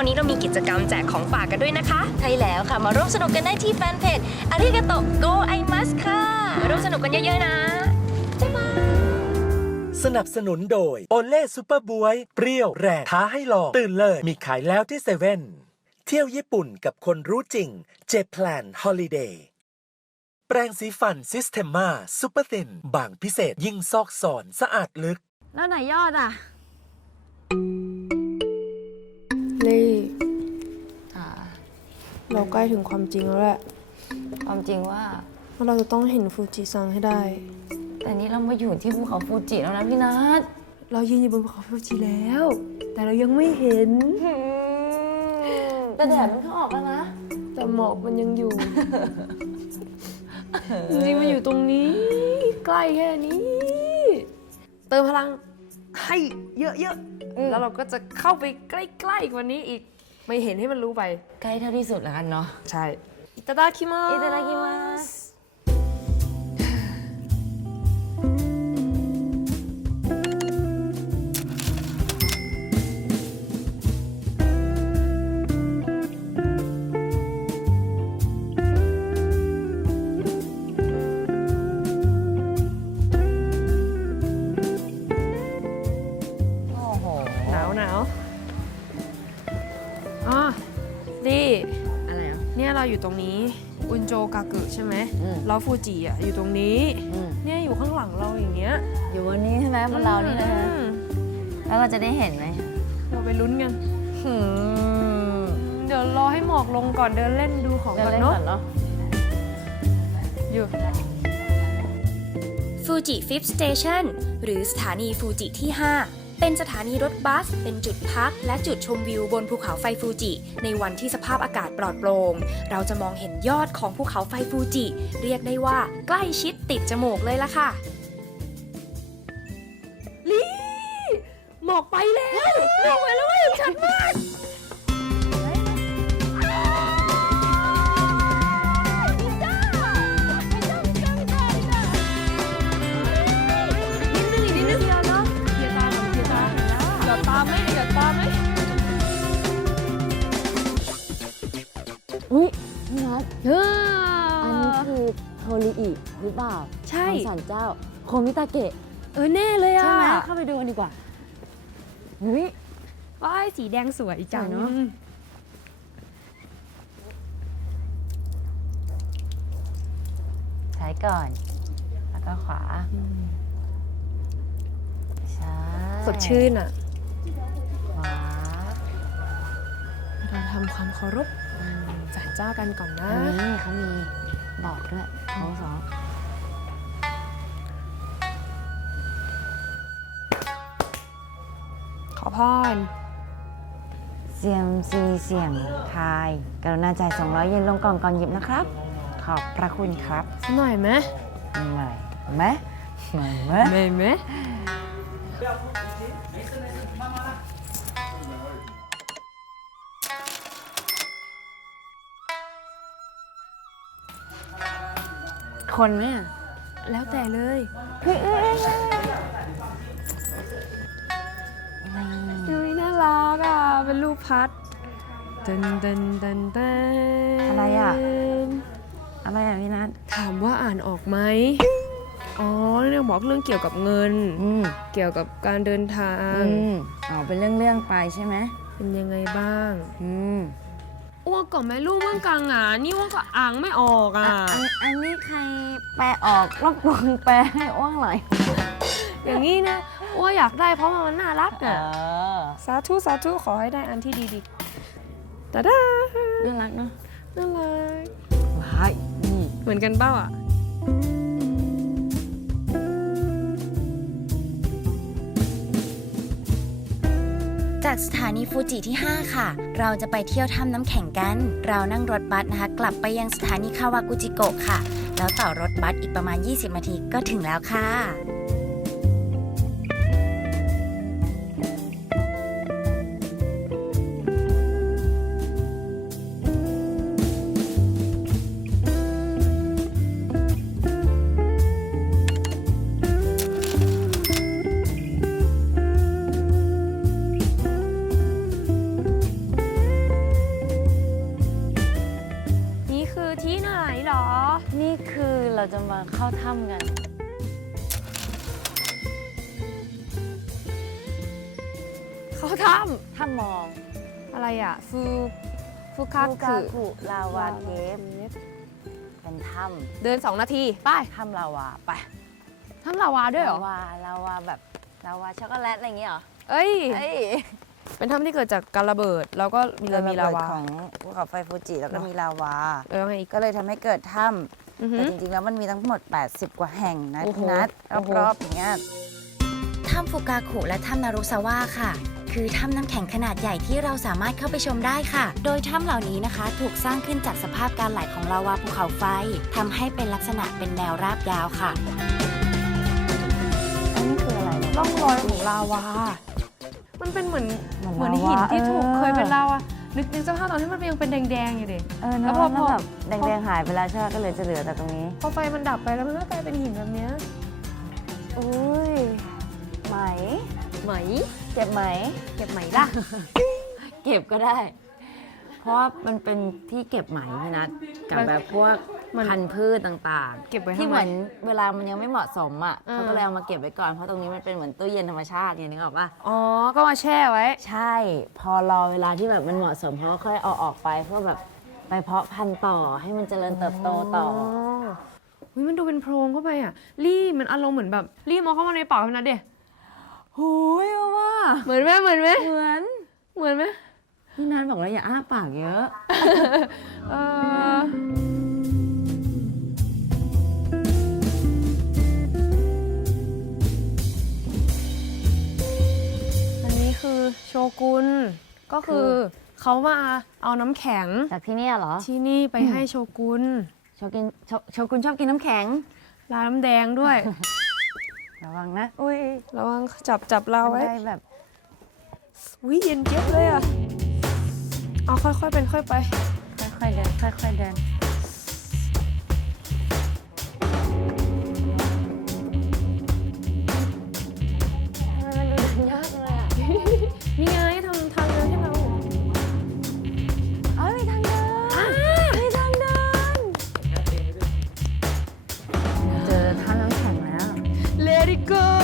อนนี้เรามีกิจกรรมแจกของฝากกันด้วยนะคะใช่แล้วค่ะมาร่วมสนุกกันได้ที่แฟนเพจอาริกาโตโกไอม u สค่ะมาร่วมสนุกกันเยอะ ๆนะ สนับสนุนโดยโอเล่ซูเปอร์บุยเปรี้ยวแรงท้าให้หลอกตื่นเลย มีขายแล้วที่เซเว่นเที่ยวญี่ปุ่นกับคนรู้จริงเจแปลนฮอลิเดย์ แปรงสีฟันซิสเทมมาซูเปอร์ตินบางพิเศษยิ่งซอกสอนสะอาดลึก แล้วไหนยอดอ่ะลี่เราใกล้ถึงความจริงแล้วแหละ ความจริงว่าเราจะต้องเห็นฟูจิซังให้ได้ แต่นี้เรามาอยู่ที่ภูเขาฟูจิแล้วนะพี่นัท เรายืนอยู่บนภูเขาฟูจิแล้ว แต่เรายังไม่เห็น แต่แดดมันก็ออกแล้วนะ แต่หมอกมันยังอยู่จริงมันอยู่ตรงนี้ ใกล้แค่นี้ เติมพลังให้เยอะๆแล้วเราก็จะเข้าไปใกล้ๆ กว่านี้อีก ไม่เห็นให้มันรู้ไป ใกล้เท่าที่สุดแล้วกันเนาะใช่อิตาดาคิมาอิตาดากิมาสนี่อะไรอ่ะ เนี่ยเราอยู่ตรงนี้ อุนโจกากุใช่ไหมเราฟูจิอ่ะอยู่ตรงนี้ เนี่ยอยู่ข้างหลังเราอย่างเงี้ย อยู่บนนี้ใช่ไหมบนเรานี่นะแล้วเราจะได้เห็นไหม เราไปลุ้นกันเดี๋ยวรอให้หมอกลงก่อนเดินเล่นดูของกันเนาะฟูจิฟิฟสเตชันหรือสถานีฟูจิที่5้าเป็นสถานีรถบัส เป็นจุดพักและจุดชมวิวบนภูเขาไฟฟูจิ ในวันที่สภาพอากาศปลอดโปรง่ง เราจะมองเห็นยอดของภูเขาไฟฟูจิ เรียกได้ว่า ใกล้ชิดติดจมูกเลยล่ะค่ะ ลีหมอกไปแล้วหมอกไปแล้วชัดมากอีกหรือเปล่า ใช่ของสันเจ้า โคมิตาเกะ เออ แน่เลยอ่ะ ใช่ไหม เข้าไปดูกันดีกว่าหุ้ยว้ายสีแดงสวยจังเนาะใช้ก่อน แล้วก็ขวาใช่สดชื่นอ่ะเราทำความเคารพศารเจ้ากันก่อนนะ นี่เขามีบอกด้วยโทรสองขอพรเสียงซีเสียงทายกรุณาจ่ายสองร้อยเยนลงกล่องก่อนหยิบนะครับ ขอบพระคุณครับหน่อยไหม ไม่ไหมไม่ไหมไม่ไหมคนไหมแล้วแต่เลยดูน่ารักอ่ะ เป็นรูปพัดอะไรอ่ะ อะไรอ่ะพี่นัทถามว่าอ่านออกไหมอ๋อ เรื่องบอกเรื่องเกี่ยวกับเงิน เกี่ยวกับการเดินทางอ๋อ เป็นเรื่องเรื่องไปใช่ไหม เป็นยังไงบ้างอ้วกก่อนม่รู้เมื่อกลางอ่ะ นี่อ้วกก็อ่างไม่ออกอ่ะ อันนี้ใครแปลออกรบกวนแปลให้อ้วกหน่อยอย่างนี้นะอ้วกอยากได้เพราะมันน่ารักอ่ะสาธุสาธุขอให้ได้อันที่ดีดีตาดาน่ารักเนาะน่ารักไว้เหมือนกันเปล่าอ่ะจากสถานีฟูจิที่5 ค่ะ เราจะไปเที่ยวถ้ำน้ำแข็งกัน เรานั่งรถบัสนะคะกลับไปยังสถานีคาวากุจิโกะค่ะ แล้วต่อรถบัสอีกประมาณ 20นาทีก็ถึงแล้วค่ะเข้าถ้ำกัน เข้าถ้ำถ้ำมอง อะไรอ่ะ ฟู ฟูคาคุคลาวา เกม เป็นถ้ำเดินสองนาที ไป ถ้ำลาวา ไป ถ้ำลาวาด้วยเหรอ ลาวา ลาวาแบบ ลาวาช็อกโกแลตอะไรอย่างเงี้ยเหรอเอ้ย เป็นถ้ำที่เกิดจากการระเบิด แล้วก็มีระเบิดของภูเขาไฟฟูจิ แล้วก็มีลาวา ก็เลยทำให้เกิดถ้ำแต่จริงๆ แล้วมันมีทั้งหมด 80 กว่าแห่งนะนัดรอบๆอย่างเงี้ย ถ้ำฟูกาคุและถ้ำนารุซาวะค่ะ คือถ้ำน้ำแข็งขนาดใหญ่ที่เราสามารถเข้าไปชมได้ค่ะ โดยถ้ำเหล่านี้นะคะ ถูกสร้างขึ้นจากสภาพการไหลของลาวาภูเขาไฟ ทำให้เป็นลักษณะเป็นแนวราบยาวค่ะอันนี้คืออะไรล่องลอยของลาวา มันเป็นเหมือนเหมือนหินที่ถูกเคยเป็นลาวานึกนึกสภาพตอนที่มันยังเป็นแดงๆอยู่ดิแล้วพอแบบแดงๆหายไปแล้วใช่ก็เลยจะเหลือแต่ตรงนี้ พอไฟมันดับไปแล้วมันก็กลายเป็นหินแบบเนี้ยอุ้ย ไหม ไหม เก็บไหม เก็บไหมล่ะ เก็บก็ได้ เพราะมันเป็นที่เก็บไหมนะ กับแบบพวกพันธุ์พืชต่างๆ เก็บไว้ที่เหมือนเวลามันยังไม่เหมาะสมอ่ะเขาก็เลยเอามาเก็บไว้ก่อนเพราะตรงนี้มันเป็นเหมือนตู้เย็นธรรมชาติไงนึกออกปะอ๋อก็มาแช่ไว้ ใช่ พอรอเวลาที่แบบมันเหมาะสมเขาก็ค่อยเอาออกไป เพื่อแบบไปเพาะพันธุ์ต่อให้มันเจริญเติบโตต่อโอ้ยมันดูเป็นโพรงเข้าไปอ่ะรีมันอารมณ์เหมือนแบบรีมองเข้ามาในป่าขนาดเดี๋ยวโอ้ยว่าเหมือนไหมเหมือนไหมเหมือน เหมือนไหมพี่นันบอกเลยอย่าอ้าปากเยอะโชกุนก็คือเขามาเอาน้ําแข็งจากที่นี่เหรอที่นี่ไปให้โชกุนโชกินโชกุนชอบกินน้ําแข็ง ลาน้ําแดงด้วยระวังนะอุ้ยระวัง จับจับเราไว้แบบอุ้ยเย็นเกียบเลยอ่ะเอาค่อยๆเป็นค่อยไปค่อยๆเดินค่อยๆเดิน let it go.